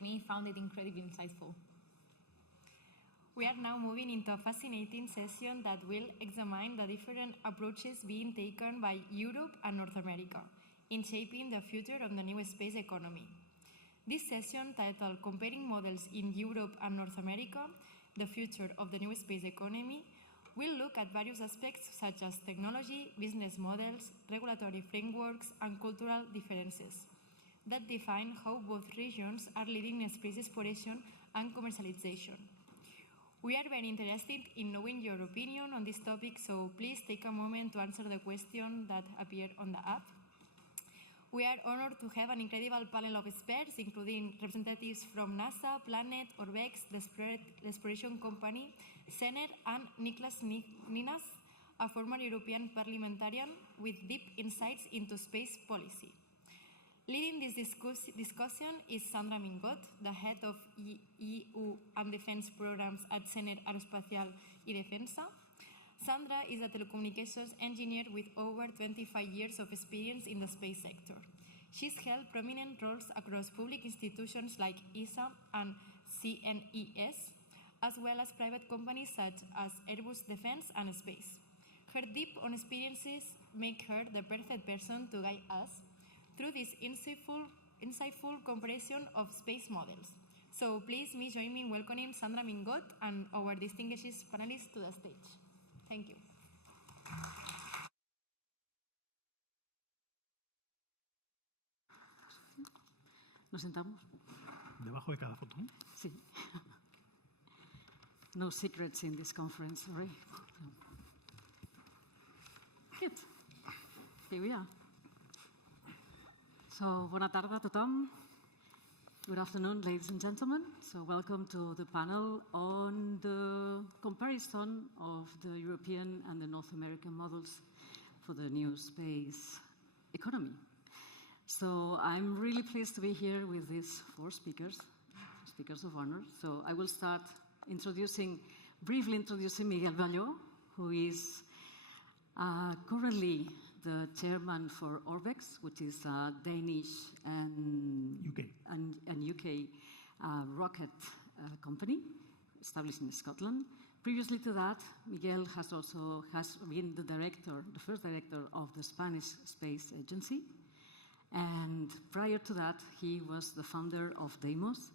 like me, found it incredibly insightful. We are now moving into a fascinating session that will examine the different approaches being taken by Europe and North America in shaping the future of the new space economy. This session, titled Comparing Models in Europe and North America, the Future of the New Space Economy, will look at various aspects such as technology, business models, regulatory frameworks, and cultural differences that define how both regions are leading in space exploration and commercialization. We are very interested in knowing your opinion on this topic, so please take a moment to answer the question that appeared on the app. We are honored to have an incredible panel of experts, including representatives from NASA, Planet, Orbex, the exploration company, Sener, and Niklas Nienaß, a former European parliamentarian with deep insights into space policy. Leading this discussion is Sandra Mingot, the head of EU and defense programs at Sener Aeroespacial y Defensa. Sandra is a telecommunications engineer with over 25 years of experience in the space sector. She's held prominent roles across public institutions like ESA and CNES, as well as private companies such as Airbus Defence and Space. Her deep experiences make her the perfect person to guide us through this insightful comparison of space models. So please join me in welcoming Sandra Mingot and our distinguished panelists to the stage. Thank you. ¿Nos sentamos? Debajo de cada foto. Sí. No secrets in this conference, right? Good. Here we are. So, bona tarda a tothom. Good afternoon, ladies and gentlemen. So, welcome to the panel on the comparison of the European and the North American models for the new space economy. So, I'm really pleased to be here with these four speakers of honor. So, I will start briefly introducing Miguel Belló, who is currently the chairman for Orbex, which is a Danish and UK rocket company established in Scotland. Previously to that, Miguel has been the first director of the Spanish Space Agency. And prior to that, he was the founder of Deimos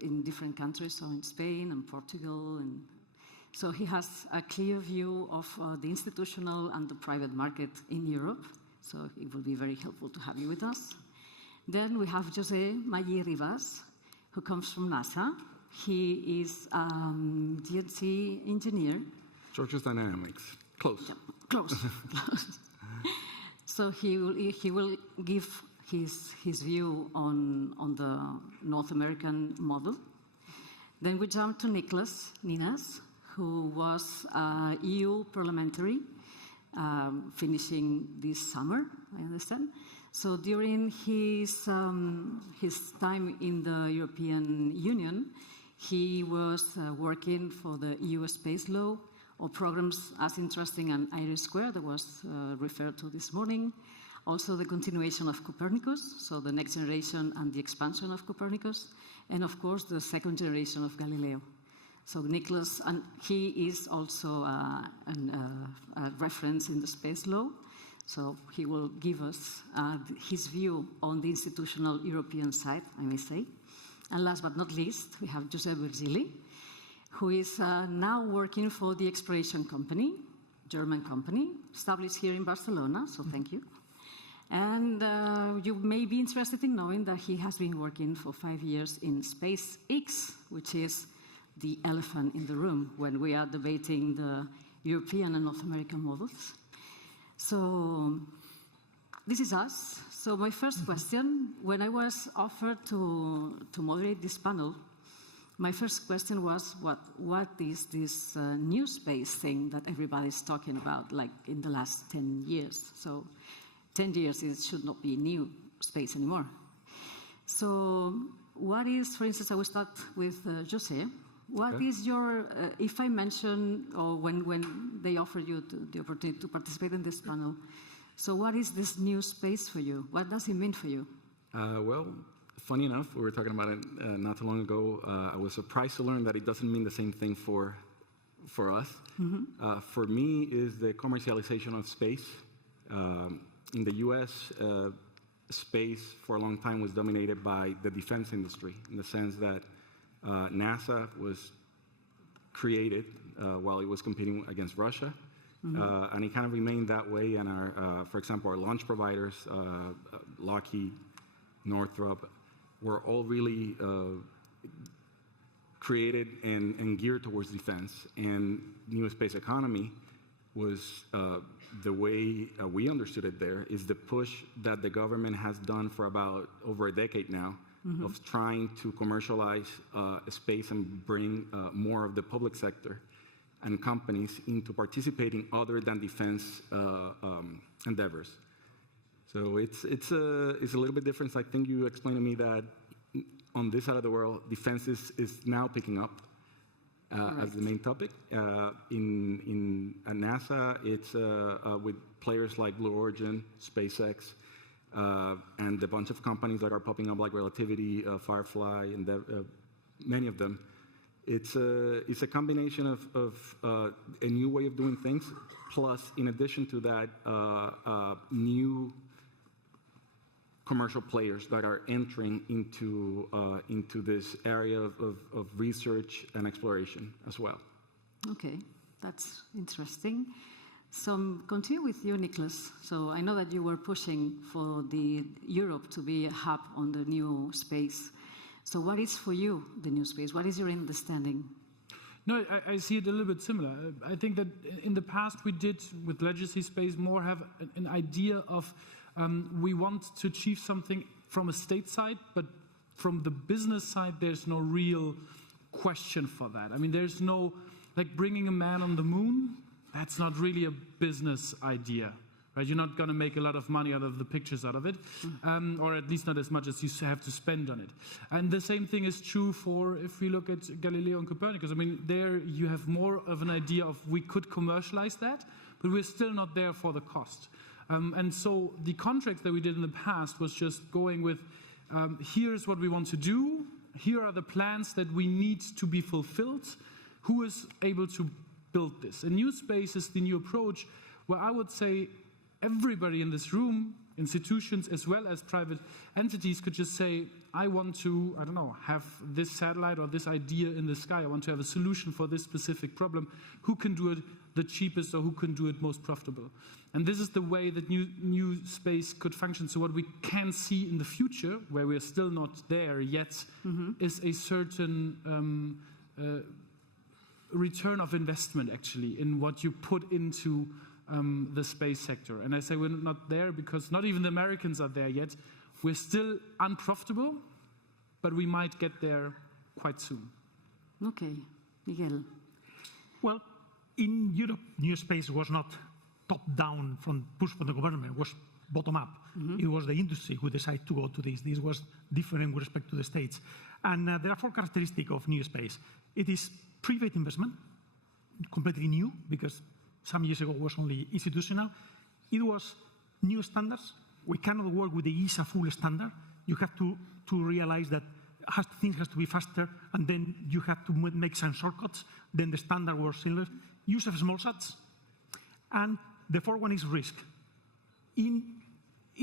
in different countries, so in Spain and Portugal. And so he has a clear view of the institutional and the private market in Europe. So it will be very helpful to have you with us. Then we have José Mayi-Rivas, who comes from NASA. He is a GNC engineer. Structures Dynamics. Close. Yeah, close. Close. So he will give his view on the North American model. Then we jump to Nienaß, who was EU parliamentary, finishing this summer, I understand. So during his time in the European Union, he was working for the EU space law, or programs as interesting as Iris2 that was referred to this morning. Also the continuation of Copernicus, so the next generation and the expansion of Copernicus, and of course the second generation of Galileo. So Niklas, and he is also a reference in the space law, so he will give us his view on the institutional European side, I may say. And last but not least, we have Josep Virgili, who is now working for the exploration company, German company, established here in Barcelona, so thank you. And you may be interested in knowing that he has been working for 5 years in SpaceX, which is the elephant in the room when we are debating the European and North American models. So this is us. So my first question, when I was offered to moderate this panel, my first question was, what is this new space thing that everybody's talking about, like in the last 10 years? So 10 years, it should not be new space anymore. So what is, for instance, I will start with José. What is your, if I mention, or when they offer you the opportunity to participate in this panel, so what is this new space for you? What does it mean for you? Well, funny enough, we were talking about it not too long ago. I was surprised to learn that it doesn't mean the same thing for us. For me, is the commercialization of space. In the U.S., space for a long time was dominated by the defense industry, in the sense that NASA was created while it was competing against Russia. And it kind of remained that way. And for example, our launch providers, Lockheed, Northrop, were all really created and geared towards defense. And new space economy was the way we understood it there is the push that the government has done for about over a decade now of trying to commercialize space and bring more of the public sector and companies into participating other than defense endeavors. So it's a little bit different. I think you explained to me that on this side of the world, defense is now picking up as the main topic. At NASA, it's with players like Blue Origin, SpaceX, and a bunch of companies that are popping up like Relativity, Firefly, and many of them. It's a combination of a new way of doing things, plus, in addition to that, new commercial players that are entering into this area of research and exploration as well. Okay, that's interesting. So continue with you, Niklas. So I know that you were pushing for the Europe to be a hub on the new space. So what is for you the new space? What is your understanding? No, I see it a little bit similar. I think that in the past we did, with legacy space, more have an idea of we want to achieve something from a state side, but from the business side, there's no real question for that. I mean, there's no, like bringing a man on the moon, that's not really a business idea, right? You're not going to make a lot of money out of the pictures out of it, or at least not as much as you have to spend on it. And the same thing is true for, if we look at Galileo and Copernicus, I mean, there you have more of an idea of we could commercialize that, but we're still not there for the cost. And so the contracts that we did in the past was just going with, here's what we want to do, here are the plans that we need to be fulfilled, who is able to build this? And new space is the new approach, where I would say everybody in this room, institutions as well as private entities, could just say, I want to, I don't know, have this satellite or this idea in the sky. I want to have a solution for this specific problem. Who can do it the cheapest or who can do it most profitable? And this is the way that new space could function. So what we can see in the future, where we're still not there yet, is a certain return of investment, actually, in what you put into the space sector. And I say we're not there because not even the Americans are there yet. We're still unprofitable, but we might get there quite soon. Okay. Miguel. Well, in Europe, new space was not top-down from push from the government. It was bottom-up. It was the industry who decided to go to this. This was different with respect to the States. And there are four characteristics of new space. It is private investment, completely new, because some years ago it was only institutional. It was new standards. We cannot work with the ESA full standard. You have to realize that things have to be faster, and then you have to make some shortcuts. Then the standard was similar. Use of small sats. And the fourth one is risk. In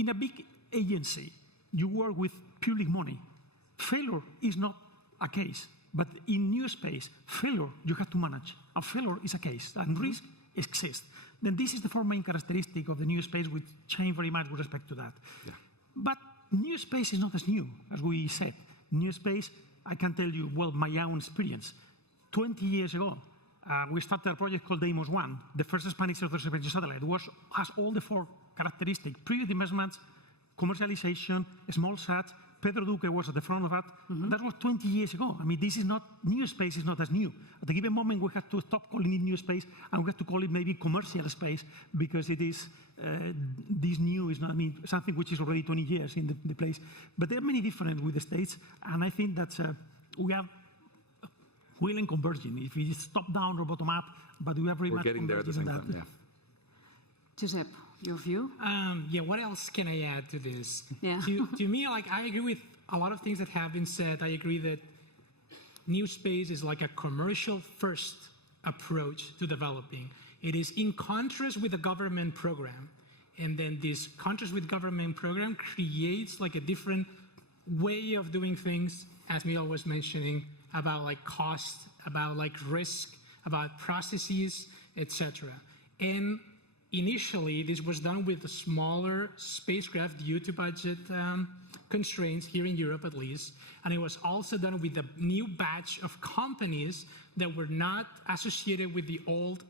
a big agency, you work with public money. Failure is not a case. But in new space, failure you have to manage. And failure is a case, and risk exists. Then this is the four main characteristics of the new space, which change very much with respect to that. Yeah. But new space is not as new, as we said. New space, I can tell you, well, my own experience. 20 years ago, we started a project called Deimos-1, the first Spanish surface satellite. Has all the four characteristics: private investments, commercialization, small sats. Pedro Duque was at the front of that. That was 20 years ago. I mean, this is not, new space is not as new. At a given moment, we have to stop calling it new space, and we have to call it maybe commercial space, because it is, this new is not, I mean, something which is already 20 years in the place. But there are many differences with the States, and I think that we are willing converging. If it is top-down or bottom-up, but we are very much getting there at the same time, Josep. your view? Yeah, what else can I add to this? Yeah. To me, like, I agree with a lot of things that have been said. I agree that new space is like a commercial first approach to developing. It is in contrast with the government program. And then this contrast with government program creates like a different way of doing things, as Miguel was mentioning, about like cost, about like risk, about processes, etc. And initially, this was done with a smaller spacecraft due to budget constraints here in Europe, at least. And it was also done with a new batch of companies that were not associated with the old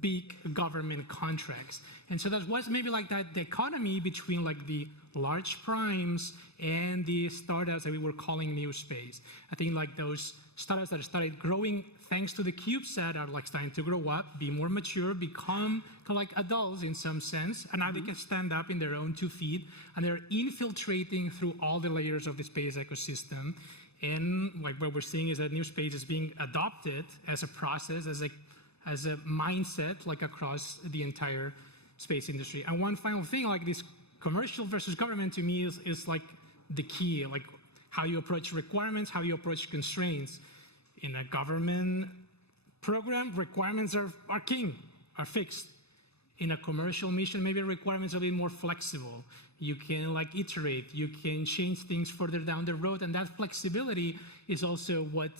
big government contracts. And so that was maybe like that dichotomy between like the large primes and the startups that we were calling new space. I think like those startups that started growing thanks to the CubeSat are like starting to grow up, be more mature, become kind of like adults in some sense, and now they can stand up in their own 2 feet, and they're infiltrating through all the layers of the space ecosystem. And like what we're seeing is that new space is being adopted as a process, as a mindset, like across the entire space industry. And one final thing, like this commercial versus government to me is like the key, like how you approach requirements, how you approach constraints. In a government program, requirements are king, are fixed. In a commercial mission, maybe requirements are a bit more flexible. You can like iterate, you can change things further down the road, and that flexibility is also what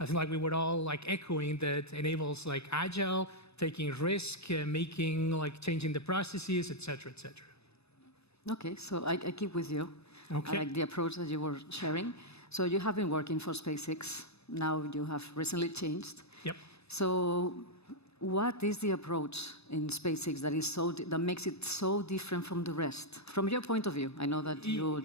I think like we were all like echoing, that enables like agile, taking risk, making like changing the processes, etc., etc. Okay, so I keep with you. Okay. I like the approach that you were sharing. So you have been working for SpaceX. Now you have recently changed. Yep. So what is the approach in SpaceX that makes it so different from the rest? From your point of view, I know that you...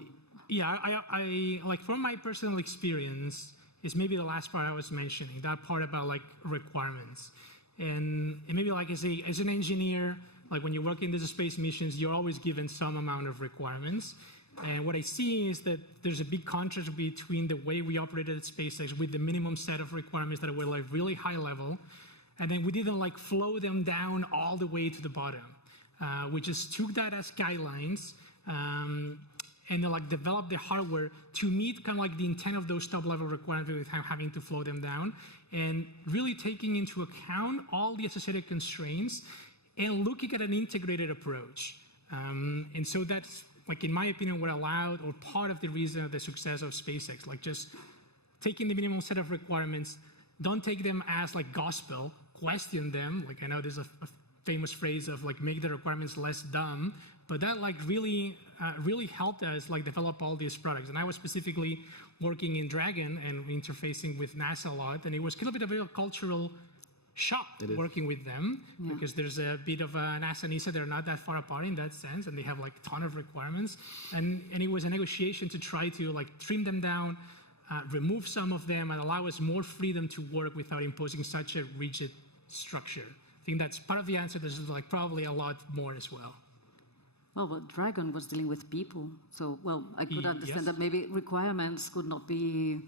Yeah, I like from my personal experience, is maybe the last part I was mentioning, that part about like requirements. And maybe like as an engineer, like when you work in these space missions, you're always given some amount of requirements. And what I see is that there's a big contrast between the way we operated at SpaceX with the minimum set of requirements that were like really high level, and then we didn't like flow them down all the way to the bottom. We just took that as guidelines and then like developed the hardware to meet kind of like the intent of those top level requirements without having to flow them down, and really taking into account all the associated constraints and looking at an integrated approach. And so that's, like in my opinion, what allowed, or part of the reason of the success of SpaceX, like just taking the minimum set of requirements, don't take them as like gospel, question them. Like I know there's a famous phrase of like make the requirements less dumb, but that like really helped us like develop all these products. And I was specifically working in Dragon and interfacing with NASA a lot, and it was kind of a bit of a cultural shock working with them, because there's a bit of a NASA and ESA, they're not that far apart in that sense, and they have like a ton of requirements, and it was a negotiation to try to like trim them down, remove some of them, and allow us more freedom to work without imposing such a rigid structure. I think that's part of the answer. There's like probably a lot more as well. Well, but Dragon was dealing with people, so well, I could understand that maybe requirements could not be.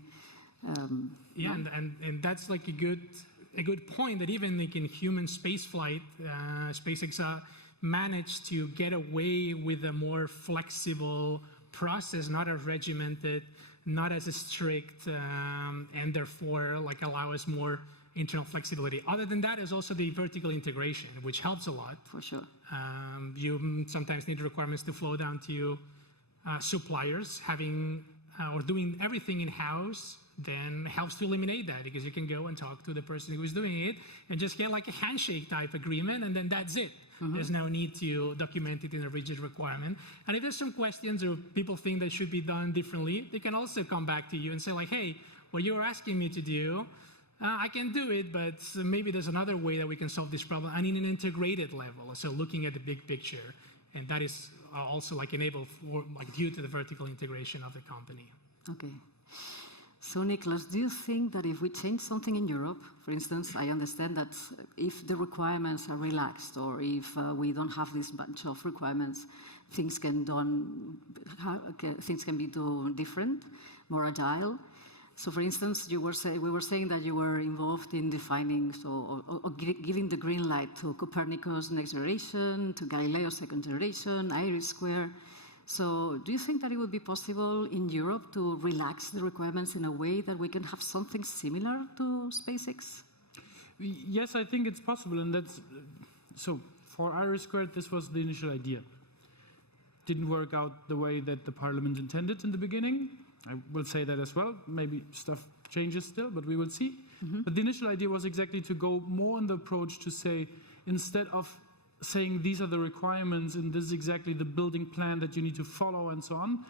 And that's like a good point, that even like in human spaceflight, SpaceX managed to get away with a more flexible process, not as regimented, not as strict, and therefore like allow us more internal flexibility. Other than that is also the vertical integration, which helps a lot. For sure. You sometimes need requirements to flow down to suppliers. Having or doing everything in-house then helps to eliminate that, because you can go and talk to the person who is doing it and just get like a handshake type agreement, and then that's it. There's no need to document it in a rigid requirement. And if there's some questions or people think that should be done differently, they can also come back to you and say like, hey, what you're asking me to do, I can do it, but maybe there's another way that we can solve this problem, and in an integrated level. So looking at the big picture, and that is also like enabled for, like due to the vertical integration of the company. Okay. So, Niklas, do you think that if we change something in Europe, for instance, I understand that if the requirements are relaxed, or if we don't have this bunch of requirements, things can be done different, more agile. So, for instance, we were saying that you were involved in defining, or giving the green light to Copernicus next generation, to Galileo second generation, Iris Square. So, do you think that it would be possible in Europe to relax the requirements in a way that we can have something similar to SpaceX? Yes, I think it's possible, and that's so. For Iris Squared, this was the initial idea. Didn't work out the way that the Parliament intended in the beginning. I will say that as well. Maybe stuff changes still, but we will see. But the initial idea was exactly to go more on the approach to say, instead of saying these are the requirements and this is exactly the building plan that you need to follow and so on,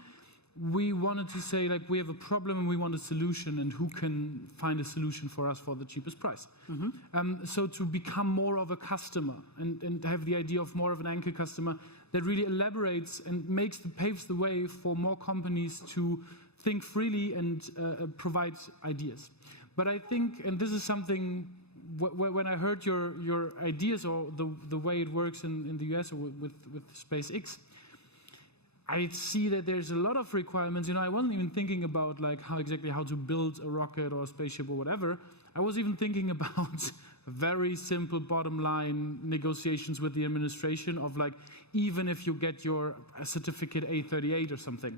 we wanted to say, like, we have a problem and we want a solution, and who can find a solution for us for the cheapest price. So to become more of a customer and have the idea of more of an anchor customer that really elaborates and paves the way for more companies to think freely and provide ideas. But I think, and this is something, when I heard your ideas or the way it works in the US or with SpaceX, I see that there's a lot of requirements. I wasn't even thinking about like how to build a rocket or a spaceship or whatever. I was even thinking about very simple bottom line negotiations with the administration of like, even if you get your certificate A38 or something,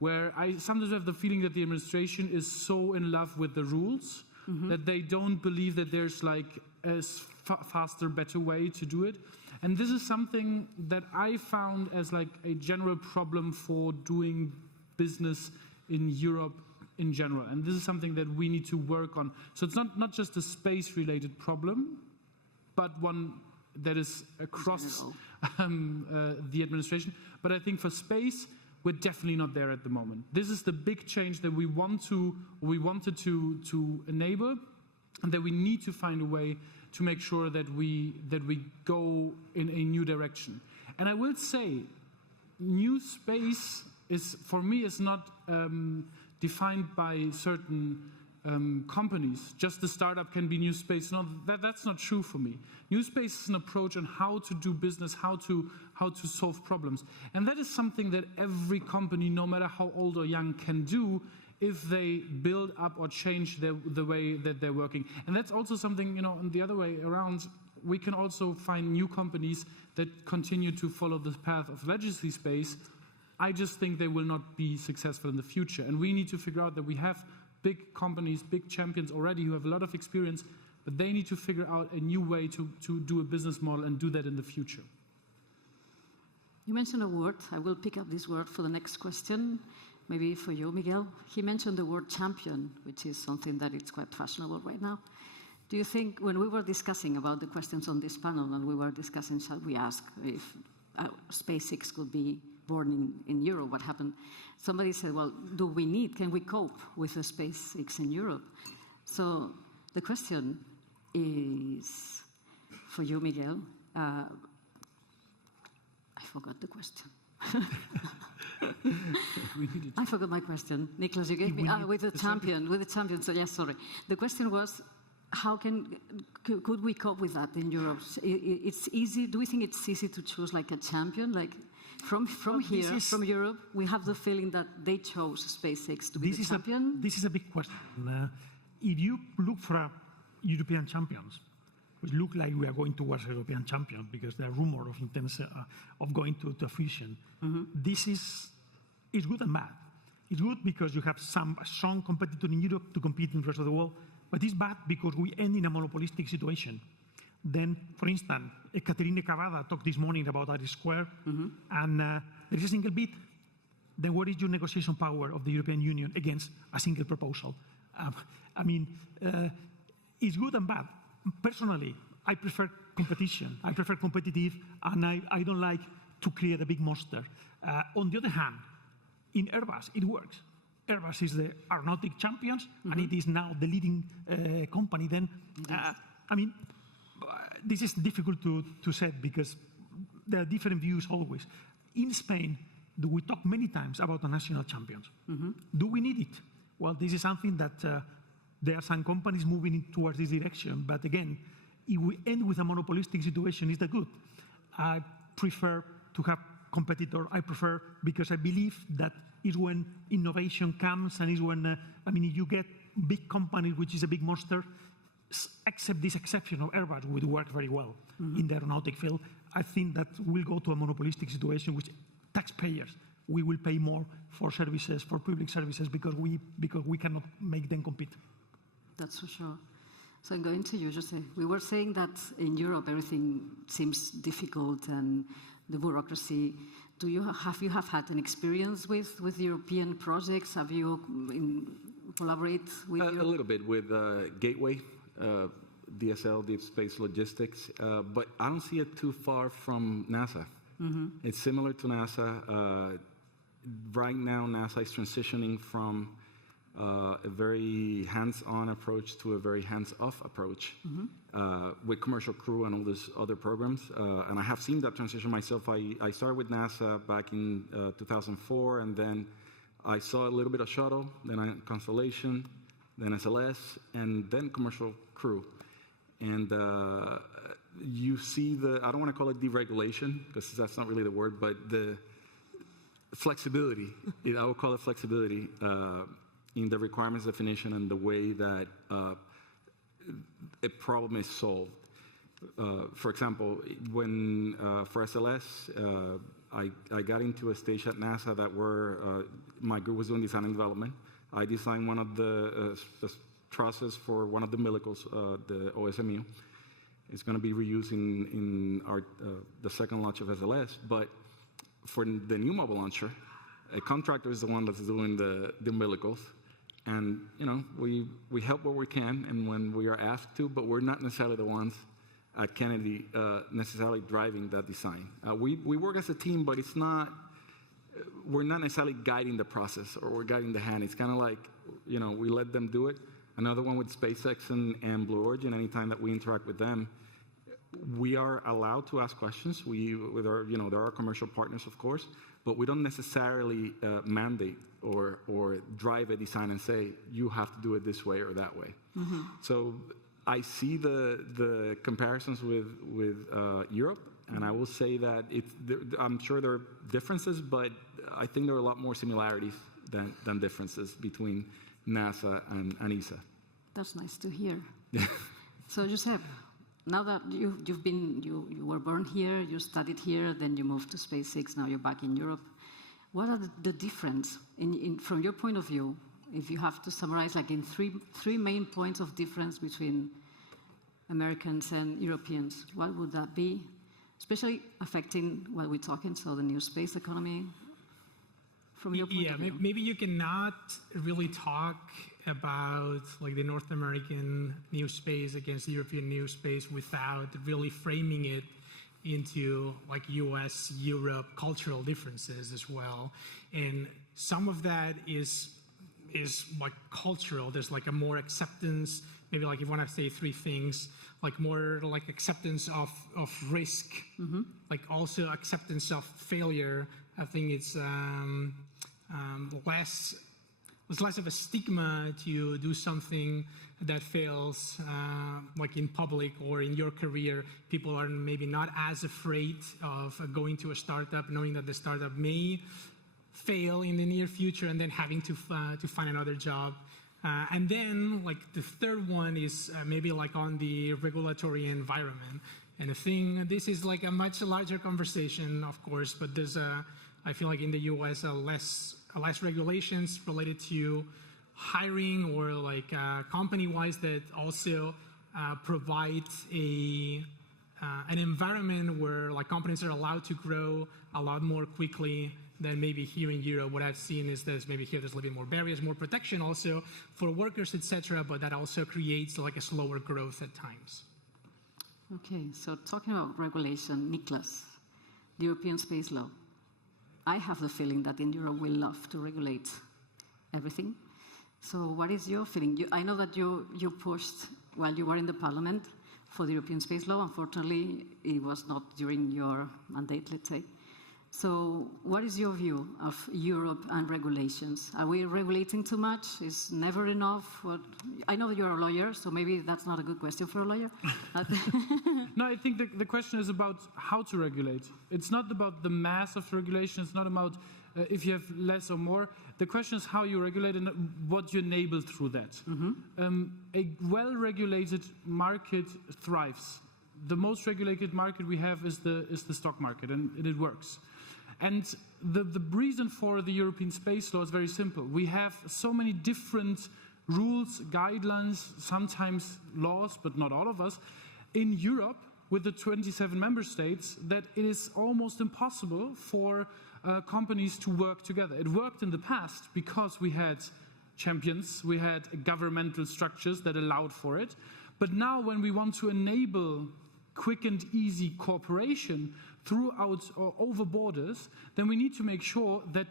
where I sometimes have the feeling that the administration is so in love with the rules that they don't believe that there's like a faster, better way to do it. And this is something that I found as like a general problem for doing business in Europe in general. And this is something that we need to work on. So it's not just a space-related problem, but one that is across the administration. But I think for space, we're definitely not there at the moment. This is the big change that we wanted to enable, and that we need to find a way to make sure that we go in a new direction. And I will say, new space for me is not defined by certain companies. Just the startup can be new space. No, that's not true for me. New space is an approach on how to do business, how to solve problems. And that is something that every company, no matter how old or young, can do if they build up or change the way that they're working. And that's also something, in the other way around, we can also find new companies that continue to follow the path of legacy space. I just think they will not be successful in the future. And we need to figure out that we have big companies, big champions already who have a lot of experience, but they need to figure out a new way to do a business model and do that in the future. You mentioned a word. I will pick up this word for the next question. Maybe for you, Miguel. He mentioned the word champion, which is something that is quite fashionable right now. Do you think, when we were discussing about the questions on this panel, and we were discussing, shall we ask if SpaceX could be born in Europe, what happened? Somebody said, well, can we cope with a SpaceX in Europe? So the question is, for you, Miguel, I forgot the question. I forgot my question. Niklas, you gave me with the champion. So yes, sorry. The question was, could we cope with that in Europe? It's easy. Do we think it's easy to choose like a champion? Like from Europe, we have the feeling that they chose SpaceX to be the champion. This is a big question. If you look for European champions, which look like we are going towards European champions because there are rumors of intense of going to a fusion. This is good and bad. It's good because you have some strong competitor in Europe to compete in the rest of the world, but it's bad because we end in a monopolistic situation. Then, for instance, Ekaterina Cavada talked this morning about Iris Square, and there is a single bid. Then what is your negotiation power of the European Union against a single proposal? It's good and bad. Personally, I prefer competition. I prefer competitive, and I don't like to create a big monster. On the other hand, in Airbus, it works. Airbus is the aeronautic champions, and it is now the leading company. Then, this is difficult to say because there are different views always. In Spain, we talk many times about the national champions. Do we need it? Well, this is something that there are some companies moving towards this direction. But again, if we end with a monopolistic situation, is that good? I prefer to have competitor. I prefer because I believe that is when innovation comes and is when, if you get big company, which is a big monster, except this exception of Airbus, would work very well in the aeronautic field. I think that we'll go to a monopolistic situation, which taxpayers, we will pay more for services, for public services, because we cannot make them compete. That's for sure. So I'm going to you, José. We were saying that in Europe everything seems difficult and the bureaucracy. Have you had an experience with European projects? Have you collaborate with a little bit with Gateway, DSL, Deep Space Logistics, but I don't see it too far from NASA. It's similar to NASA. Right now, NASA is transitioning from a very hands-on approach to a very hands-off approach with Commercial Crew and all these other programs. And I have seen that transition myself. I started with NASA back in 2004, and then I saw a little bit of Shuttle, then Constellation, then SLS, and then Commercial Crew. And you see I don't want to call it deregulation, because that's not really the word, but the flexibility, I would call it flexibility, in the requirements definition and the way that a problem is solved. For example, when for SLS, I got into a stage at NASA that where my group was doing design and development. I designed one of the trusses for one of the umbilicals, the OSMU. It's going to be reused in our the second launch of SLS, but for the new mobile launcher, a contractor is the one that's doing the umbilicals. And, you know, we help where we can and when we are asked to, but we're not necessarily the ones at Kennedy necessarily driving that design. We work as a team, but it's not, we're not necessarily guiding the process or we're guiding the hand. It's kind of like, you know, we let them do it. Another one with SpaceX and Blue Origin, anytime that we interact with them, we are allowed to ask questions. There are commercial partners, of course, but we don't necessarily mandate or drive a design and say, you have to do it this way or that way. So I see the comparisons with Europe, and I will say that I'm sure there are differences, but I think there are a lot more similarities than differences between NASA and ESA. That's nice to hear. So, Josep, now that you were born here, you studied here, then you moved to SpaceX, now you're back in Europe. What are the difference, from your point of view, if you have to summarize like in three main points of difference between Americans and Europeans, what would that be? Especially affecting what we're talking, so the new space economy, from your point of view. Maybe you cannot really talk about like the North American new space against the European new space without really framing it into like US, Europe, cultural differences as well. And some of that is like cultural. There's like a more acceptance, maybe like if you want to say three things, like more like acceptance of risk, like also acceptance of failure. I think it's less of a stigma to do something that fails, like in public or in your career. People are maybe not as afraid of going to a startup, knowing that the startup may fail in the near future and then having to find another job. And then, like the third one is maybe like on the regulatory environment. And this is like a much larger conversation, of course, but there's I feel like in the US, less regulations related to hiring or like company-wise that also provide an environment where like companies are allowed to grow a lot more quickly than maybe here in Europe. What I've seen is there's maybe here there's a little bit more barriers, more protection also for workers, etc. But that also creates like a slower growth at times. Okay, so talking about regulation, Niklas, the European space law. I have the feeling that in Europe we love to regulate everything. So what is your feeling? I know that you pushed while you were in the Parliament for the European space law. Unfortunately, it was not during your mandate, let's say. So what is your view of Europe and regulations? Are we regulating too much? Is never enough? I know that you're a lawyer, so maybe that's not a good question for a lawyer. No, I think the question is about how to regulate. It's not about the mass of regulation. It's not about if you have less or more. The question is how you regulate and what you enable through that. A well-regulated market thrives. The most regulated market we have is the stock market, and it works. And the reason for the European space law is very simple. We have so many different rules, guidelines, sometimes laws, but not all of us, in Europe with the 27 member states, that it is almost impossible for companies to work together. It worked in the past because we had champions, we had governmental structures that allowed for it. But now when we want to enable quick and easy cooperation throughout or over borders, then we need to make sure that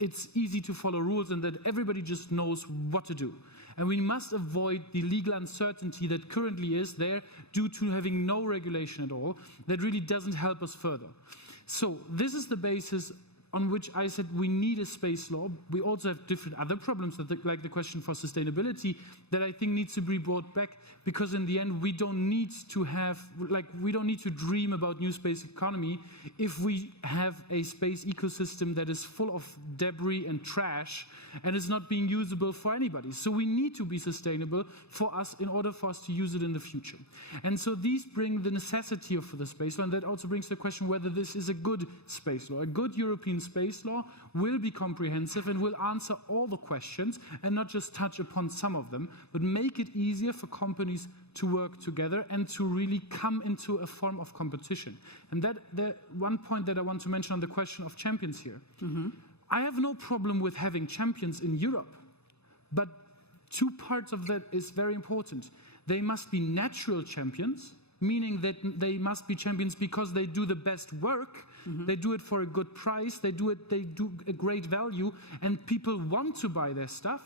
it's easy to follow rules and that everybody just knows what to do. And we must avoid the legal uncertainty that currently is there due to having no regulation at all. That really doesn't help us further. So this is the basis on which I said we need a space law. We also have different other problems, like the question for sustainability, that I think needs to be brought back, because in the end we don't need to dream about new space economy if we have a space ecosystem that is full of debris and trash and is not being usable for anybody. So we need to be sustainable for us in order for us to use it in the future. And so these bring the necessity for the space law, and that also brings the question whether this is a good space law. A good European space law will be comprehensive and will answer all the questions and not just touch upon some of them, but make it easier for companies to work together and to really come into a form of competition. And that one point that I want to mention on the question of champions here. I have no problem with having champions in Europe, but two parts of that is very important. They must be natural champions, meaning that they must be champions because they do the best work, they do it for a good price, they do a great value, and people want to buy their stuff.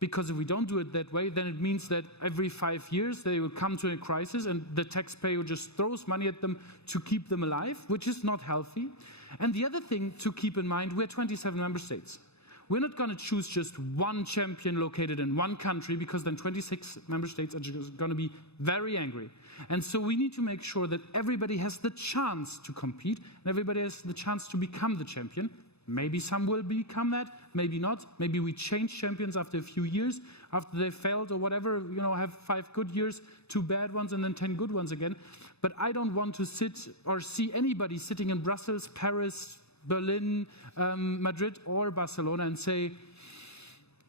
Because if we don't do it that way, then it means that every 5 years they will come to a crisis and the taxpayer just throws money at them to keep them alive, which is not healthy. And the other thing to keep in mind, we're 27 member states. We're not going to choose just one champion located in one country, because then 26 member states are just going to be very angry. And so we need to make sure that everybody has the chance to compete and everybody has the chance to become the champion. Maybe some will become that, maybe not. Maybe we change champions after a few years, after they failed or whatever, have 5 good years, 2 bad ones, and then 10 good ones again. But I don't want to sit or see anybody sitting in Brussels, Paris, Berlin, Madrid, or Barcelona and say,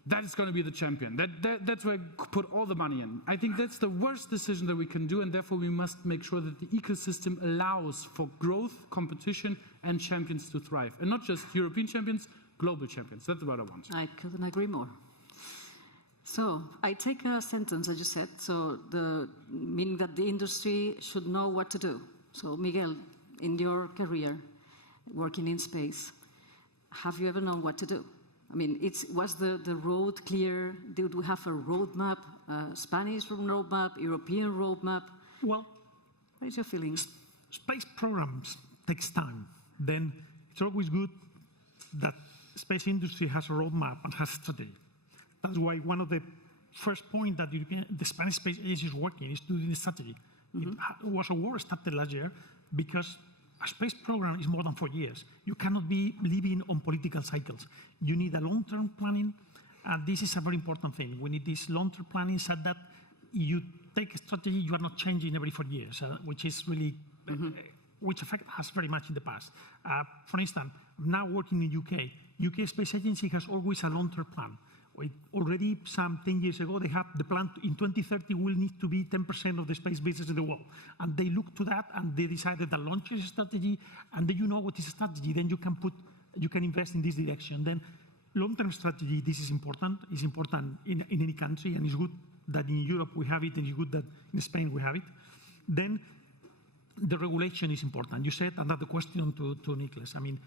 that is going to be the champion. That's where I put all the money in. I think that's the worst decision that we can do, and therefore we must make sure that the ecosystem allows for growth, competition, and champions to thrive. And not just European champions, global champions. That's what I want. I couldn't agree more. So I take a sentence that you said, so meaning that the industry should know what to do. So Miguel, in your career, working in space, have you ever known what to do? I mean, was the road clear? Did we have a roadmap, Spanish roadmap, European roadmap? Well, what is your feeling? Space programs takes time. Then it's always good that space industry has a roadmap and has strategy. That's why one of the first points that the Spanish Space Agency is working is to do the strategy. It was a war started last year because a space program is more than 4 years. You cannot be living on political cycles. You need a long-term planning, and this is a very important thing. We need this long-term planning so that you take a strategy, you are not changing every 4 years, which is really, which affected us very much in the past. For instance, now working in UK, UK Space Agency has always a long-term plan. Already some 10 years ago, they have the plan in 2030 will need to be 10% of the space business in the world. And they looked to that and they decided that launch is a strategy, and then you know what is a strategy, then you can invest in this direction. Then long-term strategy, this is important. It's important in any country, and it's good that in Europe we have it, and it's good that in Spain we have it. Then the regulation is important. You said another question to Niklas. I mean,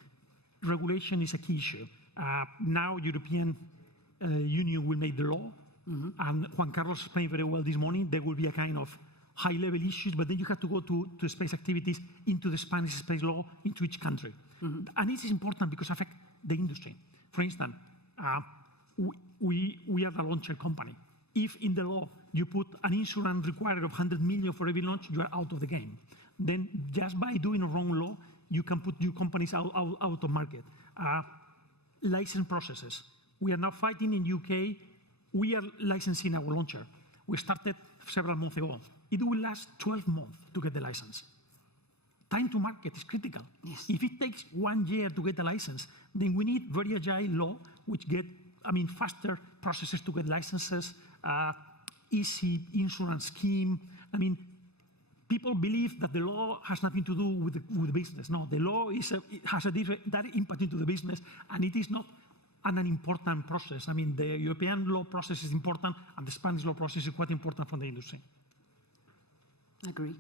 regulation is a key issue. Now European Union will make the law, and Juan Carlos explained very well this morning, there will be a kind of high-level issues, but then you have to go to space activities into the Spanish space law into each country. And this is important because it affects the industry. For instance, we are the launcher company. If in the law you put an insurance required of 100 million for every launch, you are out of the game. Then just by doing a wrong law, you can put your companies out of market. license processes. We are now fighting in UK. We are licensing our launcher. We started several months ago. It will last 12 months to get the license. Time to market is critical. Yes. If it takes 1 year to get a license, then we need very agile law, which faster processes to get licenses, easy insurance scheme. People believe that the law has nothing to do with business. No, the law has a direct impact into the business, and it is not an important process. The European law process is important, and the Spanish law process is quite important for the industry. Agree.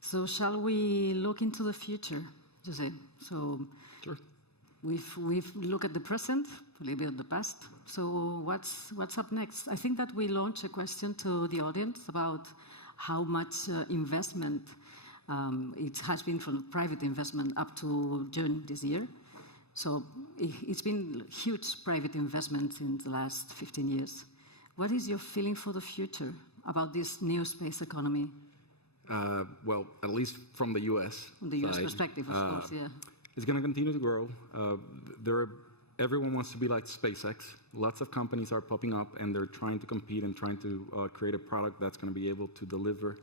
So shall we look into the future, José? So Sure. we've looked at the present, a little bit at the past. So what's up next? I think that we launched a question to the audience about how much investment it has been from private investment up to June this year. So it's been huge private investment in the last 15 years. What is your feeling for the future about this new space economy? Well, at least from the U.S. From the U.S. side, perspective, of course, yeah. It's going to continue to grow. Everyone wants to be like SpaceX. Lots of companies are popping up, and they're trying to compete and trying to create a product that's going to be able to deliver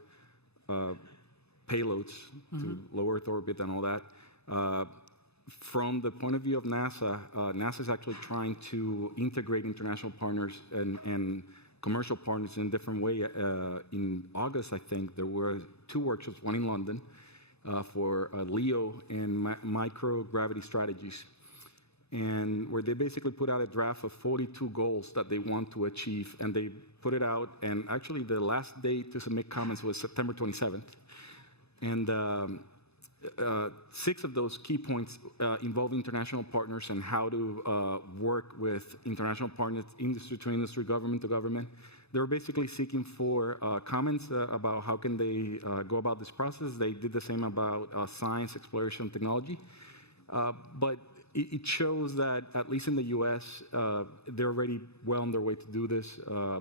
payloads to low Earth orbit and all that. From the point of view of NASA, NASA is actually trying to integrate international partners and commercial partners in a different way. In August, I think, there were 2 workshops, one in London for LEO and microgravity strategies, and where they basically put out a draft of 42 goals that they want to achieve, and they put it out, and actually the last day to submit comments was September 27th. And 6 of those key points involve international partners and how to work with international partners, industry to industry, government to government. They were basically seeking for comments about how can they go about this process. They did the same about science, exploration, technology. But it shows that, at least in the US, they're already well on their way to do this.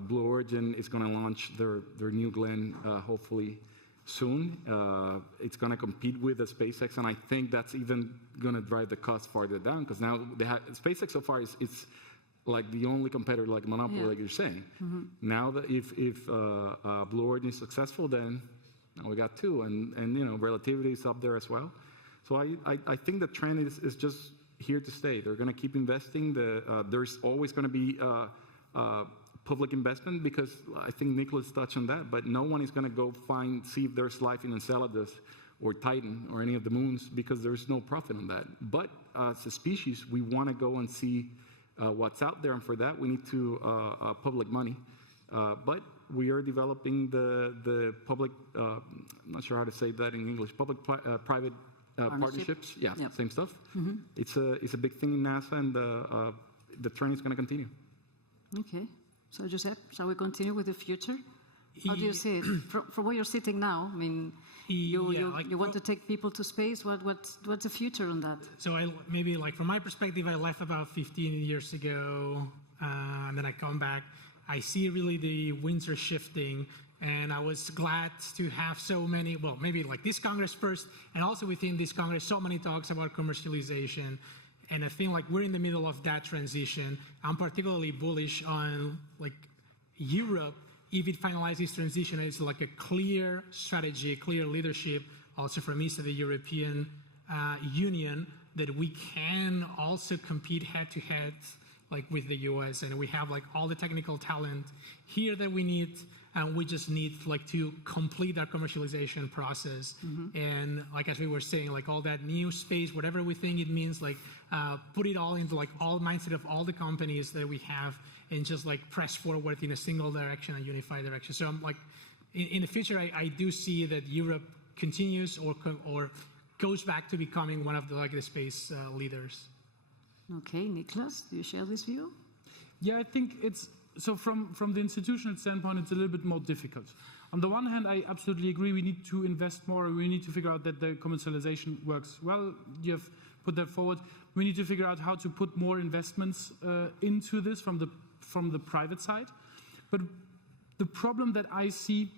Blue Origin is going to launch their New Glenn, hopefully, soon. It's going to compete with the SpaceX, and I think that's even going to drive the cost farther down, because now SpaceX so far it's like the only competitor, like monopoly, like you're saying. Now that if Blue Origin is successful, then now we got 2, and relativity is up there as well. So I think the trend is just here to stay. They're going to keep investing. There's always going to be public investment, because I think Niklas touched on that, but no one is going to go see if there's life in Enceladus or Titan or any of the moons, because there's no profit on that. But as a species, we want to go and see what's out there, and for that we need to public money. But we are developing the public, I'm not sure how to say that in English, public-private partnerships. Yeah, yep. Same stuff. It's a big thing in NASA, and the trend is going to continue. Okay. So, Josep, shall we continue with the future? How do you see it? From where you're sitting now, you want to take people to space. What's the future on that? So maybe from my perspective, I left about 15 years ago, and then I come back. I see really the winds are shifting, and I was glad to have so many, well, maybe this Congress first, and also within this Congress, so many talks about commercialization. And I think we're in the middle of that transition. I'm particularly bullish on Europe, if it finalizes transition, it's a clear strategy, clear leadership, also from east of the European Union, that we can also compete head to head with the US, and we have all the technical talent here that we need, and we just need to complete our commercialization process. And as we were saying, all that new space, whatever we think it means, put it all into all mindset of all the companies that we have, and just press forward in a single direction, a unified direction. So I'm in the future, I do see that Europe continues or goes back to becoming one of the space leaders. Okay, Niklas, do you share this view? Yeah, I think it's, so from the institutional standpoint, it's a little bit more difficult. On the one hand, I absolutely agree, we need to invest more, we need to figure out that the commercialization works well. You have put that forward. We need to figure out how to put more investments into this from the private side. But the problem that I see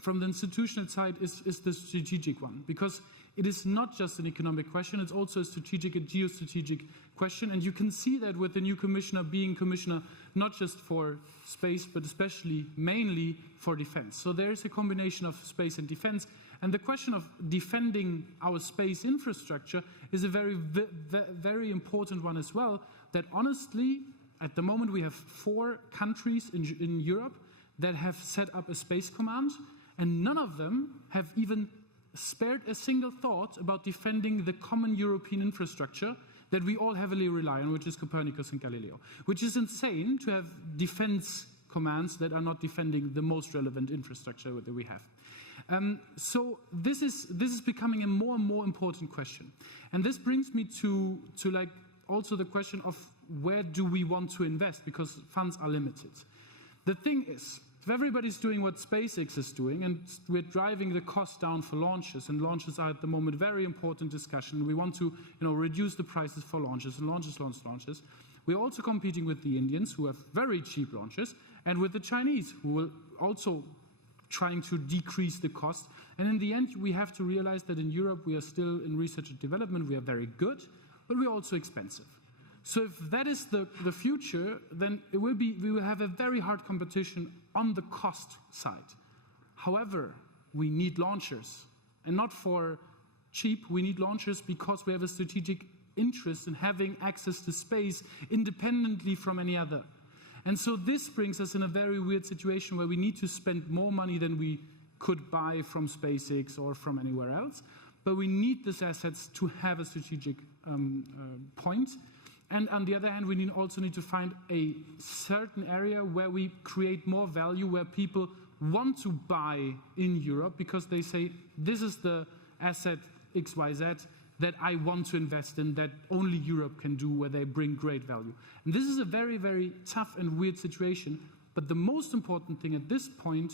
from the institutional side is the strategic one, because it is not just an economic question, it's also a strategic and geostrategic question. And you can see that with the new commissioner being commissioner not just for space, but especially mainly for defense. So there is a combination of space and defense. And the question of defending our space infrastructure is a very important one as well, that honestly, at the moment we have 4 countries in Europe that have set up a space command, and none of them have even spared a single thought about defending the common European infrastructure that we all heavily rely on, which is Copernicus and Galileo, which is insane to have defense commands that are not defending the most relevant infrastructure that we have. So this is becoming a more and more important question. And this brings me to like also the question of where do we want to invest, because funds are limited. The thing is, if everybody's doing what SpaceX is doing, and we're driving the cost down for launches, and launches are at the moment very important discussion, we want to reduce the prices for launches, and launches. We're also competing with the Indians, who have very cheap launches, and with the Chinese, who will also trying to decrease the cost. And in the end, we have to realize that in Europe, we are still in research and development, we are very good, but we're also expensive. So if that is the future, then we will have a very hard competition on the cost side. However, we need launchers, and not for cheap. We need launchers because we have a strategic interest in having access to space independently from any other. And so this brings us in a very weird situation where we need to spend more money than we could buy from SpaceX or from anywhere else, but we need these assets to have a strategic point. And on the other hand, we also need to find a certain area where we create more value, where people want to buy in Europe because they say, this is the asset XYZ that I want to invest in, that only Europe can do, where they bring great value. And this is a very, very tough and weird situation. But the most important thing at this point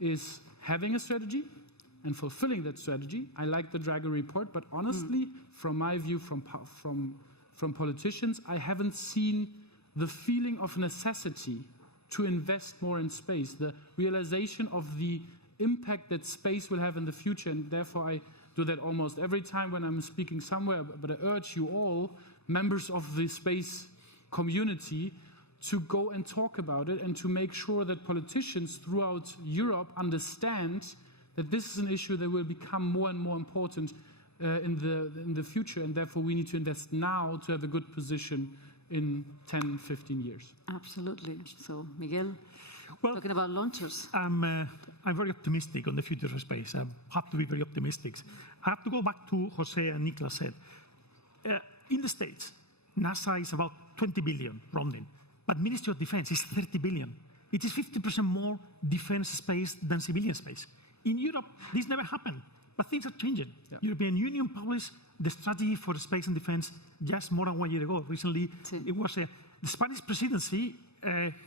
is having a strategy and fulfilling that strategy. I like the Draghi report, but honestly, from my view, from politicians, I haven't seen the feeling of necessity to invest more in space, the realization of the impact that space will have in the future, and therefore I do that almost every time when I'm speaking somewhere, but I urge you all, members of the space community, to go and talk about it and to make sure that politicians throughout Europe understand that this is an issue that will become more and more important in the future, and therefore we need to invest now to have a good position in 10, 15 years. Absolutely. So, Miguel, talking about launchers. I'm very optimistic on the future of space. I have to be very optimistic. I have to go back to José and Niklas said. In the States, NASA is about 20 billion rounding, but Ministry of Defense is 30 billion. It is 50% more defense space than civilian space. In Europe, this never happened. But things are changing. Yeah. European Union published the strategy for space and defense just more than 1 year ago. Recently, it was the Spanish presidency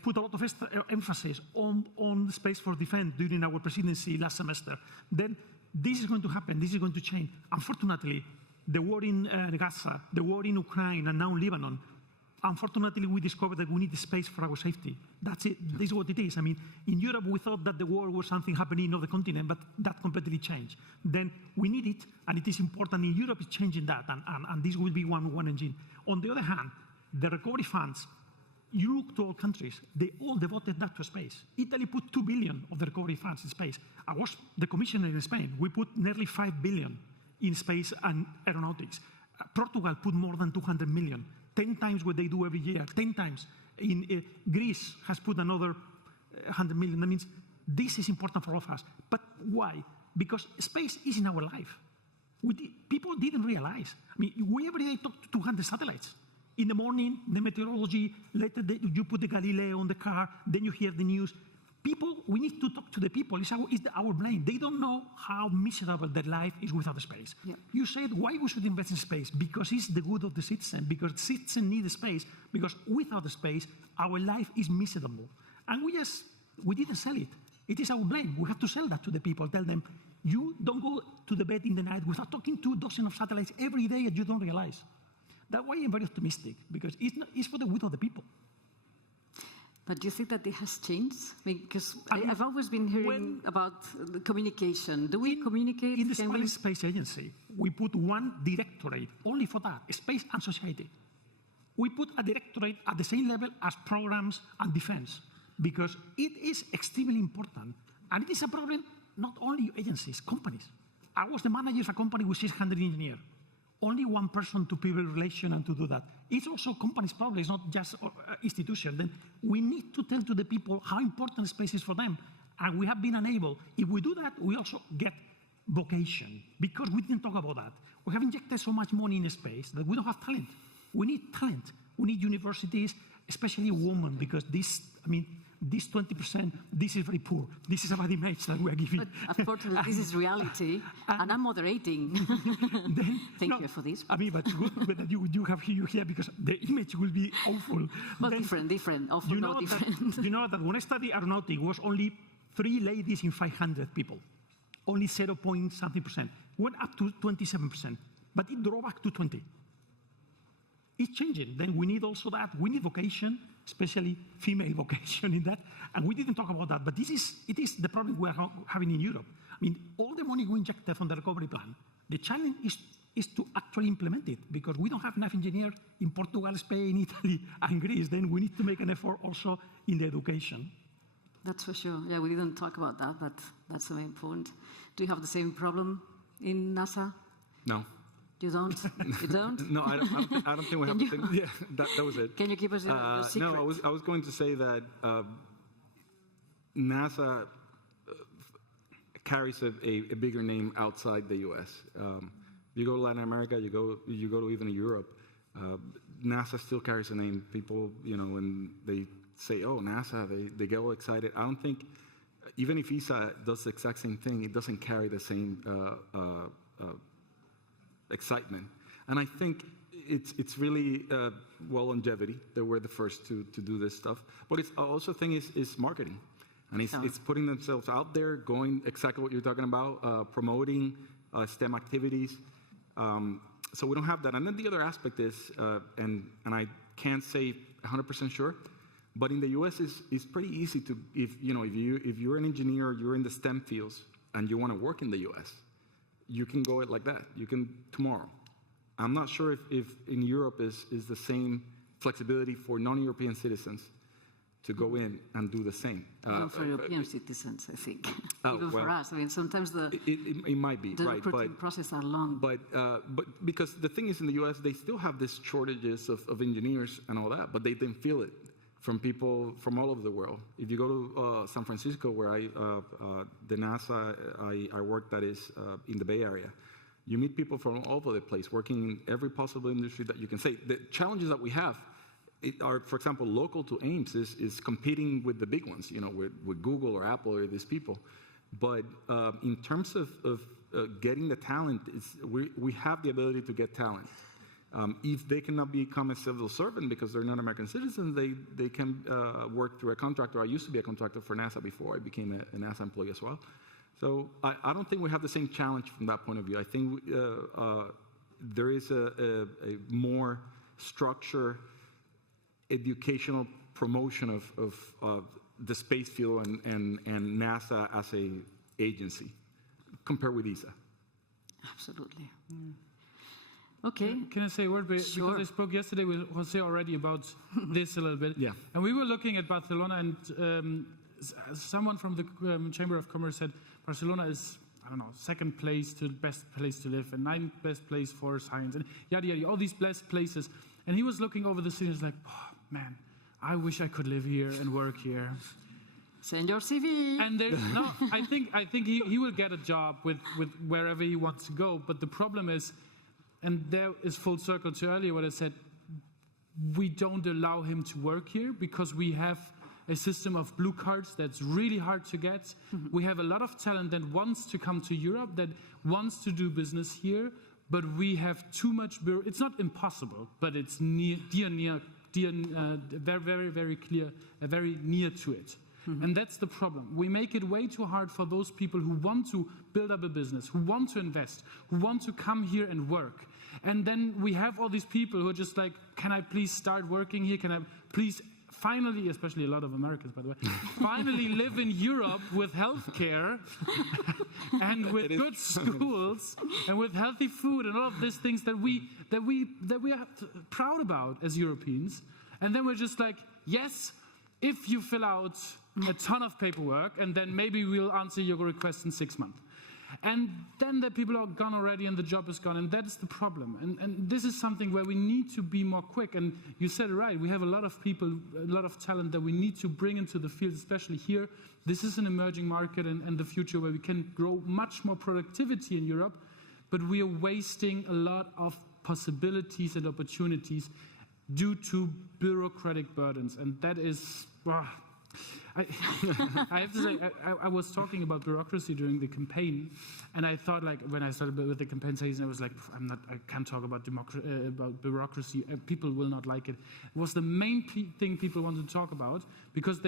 put a lot of emphasis on space for defense during our presidency last semester. Then this is going to happen. This is going to change. Unfortunately, the war in Gaza, the war in Ukraine, and now Lebanon, unfortunately, we discovered that we need space for our safety. That's it. This is what it is. I mean, in Europe, we thought that the war was something happening on the continent, but that completely changed. Then we need it, and it is important. In Europe, it's changing that, and this will be one engine. On the other hand, the recovery funds, you look to all countries, they all devoted that to space. Italy put 2 billion of the recovery funds in space. I was the commissioner in Spain. We put nearly 5 billion in space and aeronautics. Portugal put more than 200 million. 10 times what they do every year, 10 times. In Greece has put another 100 million. That means this is important for all of us. But why? Because space is in our life. People didn't realize. I mean, we every day talk to 200 satellites. In the morning, the meteorology, later you put the Galileo on the car, then you hear the news. People, we need to talk to the people. It's our brain. They don't know how miserable their life is without space. Yeah. You said, why we should invest in space? Because it's the good of the citizen, because citizens need space, because without space, our life is miserable. And we didn't sell it. It is our blame. We have to sell that to the people, tell them, you don't go to the bed in the night without talking to dozens of satellites every day and you don't realize. That's why I'm very optimistic, because it's for the good of the people. But do you think that it has changed? Because I've always been hearing about the communication. Do we communicate? In the Spanish Space Agency, we put one directorate only for that, space and society. We put a directorate at the same level as programs and defense, because it is extremely important. And it is a problem not only agencies, companies. I was the manager of a company with 600 engineers. Only one person to people relation and to do that. It's also companies' problem, it's not just institutions. Then we need to tell to the people how important space is for them. And we have been unable. If we do that, we also get vocation, because we didn't talk about that. We have injected so much money in space that we don't have talent. We need talent. We need universities, especially women, because this 20%, this is very poor. This is a bad image that we are giving. But unfortunately, this is reality, and I'm moderating. Thank you for this. But it's good that you have you here, because the image will be awful. Well, different, awful, not different. You know that when I studied aeronautics, was only 3 ladies in 500 people. Only 0.something%. Went up to 27%, but it dropped back to 20%. It's changing. Then we need also that. We need vocation, especially female vocation in that. And we didn't talk about that, but it is the problem we are having in Europe. I mean, all the money we injected from the recovery plan, the challenge is to actually implement it, because we don't have enough engineers in Portugal, Spain, Italy, and Greece. Then we need to make an effort also in the education. That's for sure. Yeah, we didn't talk about that, but that's the main point. Do you have the same problem in NASA? No. You don't? You don't? No, I don't think we have to think. Yeah, that was it. Can you keep us a secret? No, I was going to say that NASA carries a bigger name outside the U.S. You go to Latin America, you go to even Europe, NASA still carries a name. People, when they say, oh, NASA, they get all excited. I don't think, even if ESA does the exact same thing, it doesn't carry the same excitement. And I think it's really longevity that we're the first to do this stuff. But it's also thing is marketing, and it's putting themselves out there, going exactly what you're talking about, promoting STEM activities. So we don't have that. And then the other aspect is, and I can't say 100% sure, but in the U.S. it's pretty easy to, if you're an engineer, you're in the STEM fields, and you want to work in the U.S., you can go it like that. You can tomorrow. I'm not sure if in Europe is the same flexibility for non-European citizens to go in and do the same. Even for European citizens, I think. Even for us. I mean, sometimes it might be, the right, recruiting process are long. But because the thing is, in the U.S., they still have this shortages of engineers and all that, but they didn't feel it from people from all over the world. If you go to San Francisco, where the NASA I work, that is in the Bay Area, you meet people from all over the place, working in every possible industry that you can say. The challenges that we have are, for example, local to Ames is competing with the big ones, with Google or Apple or these people. But in terms of getting the talent, we have the ability to get talent. If they cannot become a civil servant because they're not American citizens, they can work through a contractor. I used to be a contractor for NASA before I became a NASA employee as well. So I don't think we have the same challenge from that point of view. I think there is a more structured educational promotion of the space field and NASA as an agency compared with ESA. Absolutely. Mm. Okay. Can I say a word? Sure. Because I spoke yesterday with José already about this a little bit. Yeah. And we were looking at Barcelona, and someone from the Chamber of Commerce said Barcelona is, I don't know, second place to best place to live, and 9th best place for science, and yada yada, all these best places. And he was looking over the city and was like, oh, man, I wish I could live here and work here. Send your CV. And there's no, I think he will get a job with wherever he wants to go. But the problem is, and there is full circle to earlier what I said, we don't allow him to work here because we have a system of blue cards that's really hard to get. Mm-hmm. We have a lot of talent that wants to come to Europe, that wants to do business here, but we have too much. It's not impossible, but it's very, very clear, very near to it. Mm-hmm. And that's the problem. We make it way too hard for those people who want to build up a business, who want to invest, who want to come here and work. And then we have all these people who are just like, can I please start working here? Can I please finally, especially a lot of Americans, by the way, finally live in Europe with healthcare and with good schools and with healthy food and all of these things that we are proud about as Europeans. And then we're just like, yes, if you fill out a ton of paperwork, and then maybe we'll answer your request in 6 months. And then the people are gone already and the job is gone, and that's the problem. And this is something where we need to be more quick. And you said it right, we have a lot of people, a lot of talent that we need to bring into the field, especially here. This is an emerging market and the future where we can grow much more productivity in Europe, but we are wasting a lot of possibilities and opportunities due to bureaucratic burdens. And that is, I have to say, I was talking about bureaucracy during the campaign, and I thought, like, when I started with the campaign season, I was like, I can't talk about bureaucracy. People will not like it. It was the main thing people wanted to talk about, because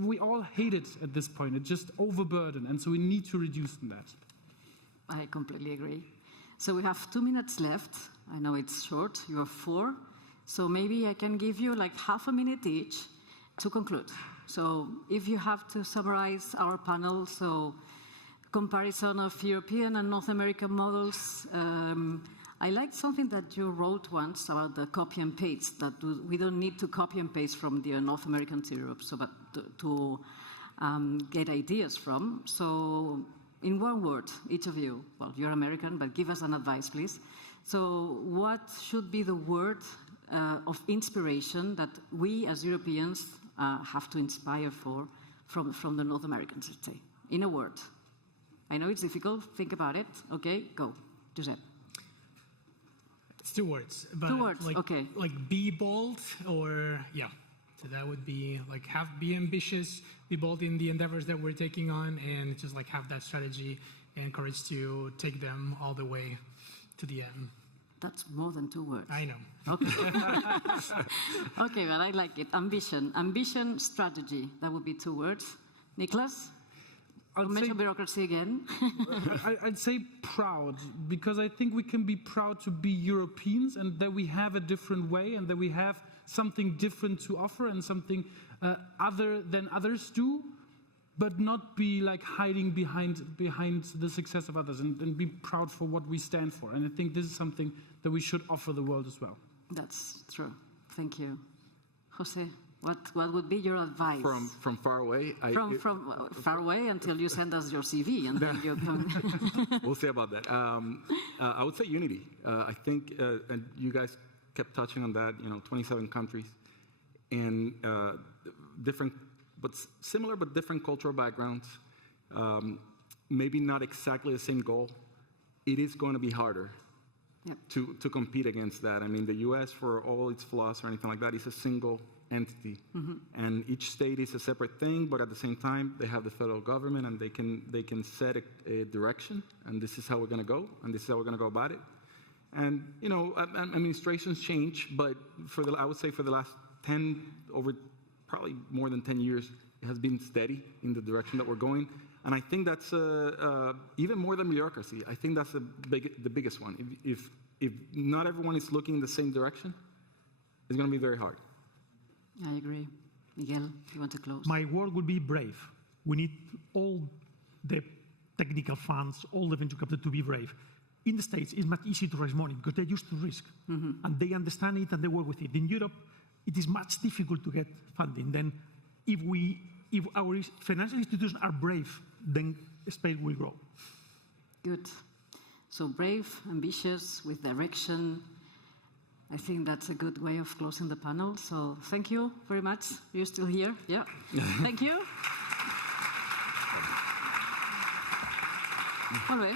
we all hate it at this point. It's just overburdened, and so we need to reduce that. I completely agree. So we have 2 minutes left. I know it's short. You have 4. So maybe I can give you like half a minute each to conclude. So if you have to summarize our panel, so comparison of European and North American models, I liked something that you wrote once about the copy and paste, that we don't need to copy and paste from the North American to Europe, so, but to get ideas from. So in one word, each of you, well, you're American, but give us an advice, please. So what should be the word of inspiration that we as Europeans have to inspire from the North Americans, let's say, in a word? I know it's difficult. Think about it. Okay, go. Josep. It's 2 words. But 2 words, like, okay. Like be bold, or, yeah. So that would be like be ambitious, be bold in the endeavors that we're taking on, and just like have that strategy and courage to take them all the way to the end. That's more than 2 words. I know. Okay. Okay, but I like it. Ambition. Ambition, strategy. That would be 2 words. Niklas? I'll mention bureaucracy again. I'd say proud, because I think we can be proud to be Europeans and that we have a different way and that we have something different to offer and something other than others do, but not be like hiding behind the success of others, and be proud for what we stand for. And I think this is something that we should offer the world as well. That's true. Thank you. José, what would be your advice? From far away? From far away until you send us your CV, and then you come. We'll see about that. I would say unity. I think, and you guys kept touching on that, 27 countries, and different, but similar but different cultural backgrounds. Maybe not exactly the same goal. It is going to be harder. Yep. To compete against that. I mean, the U.S., for all its flaws or anything like that, is a single entity. Mm-hmm. And each state is a separate thing, but at the same time, they have the federal government, and they can set a direction, and this is how we're going to go, and this is how we're going to go about it. And, administrations change, but I would say for the last probably more than 10 years, it has been steady in the direction that we're going. And I think that's even more than bureaucracy. I think that's the biggest one. If not everyone is looking in the same direction, it's going to be very hard. I agree. Miguel, you want to close? My word would be brave. We need all the technical funds, all the venture capital to be brave. In the States, it's much easier to raise money because they're used to risk. Mm-hmm. And they understand it and they work with it. In Europe, it is much difficult to get funding. Then if our financial institutions are brave, then space will grow. Good. So brave, ambitious, with direction. I think that's a good way of closing the panel. So thank you very much. You're still here? Yeah. Thank you. Molt bé.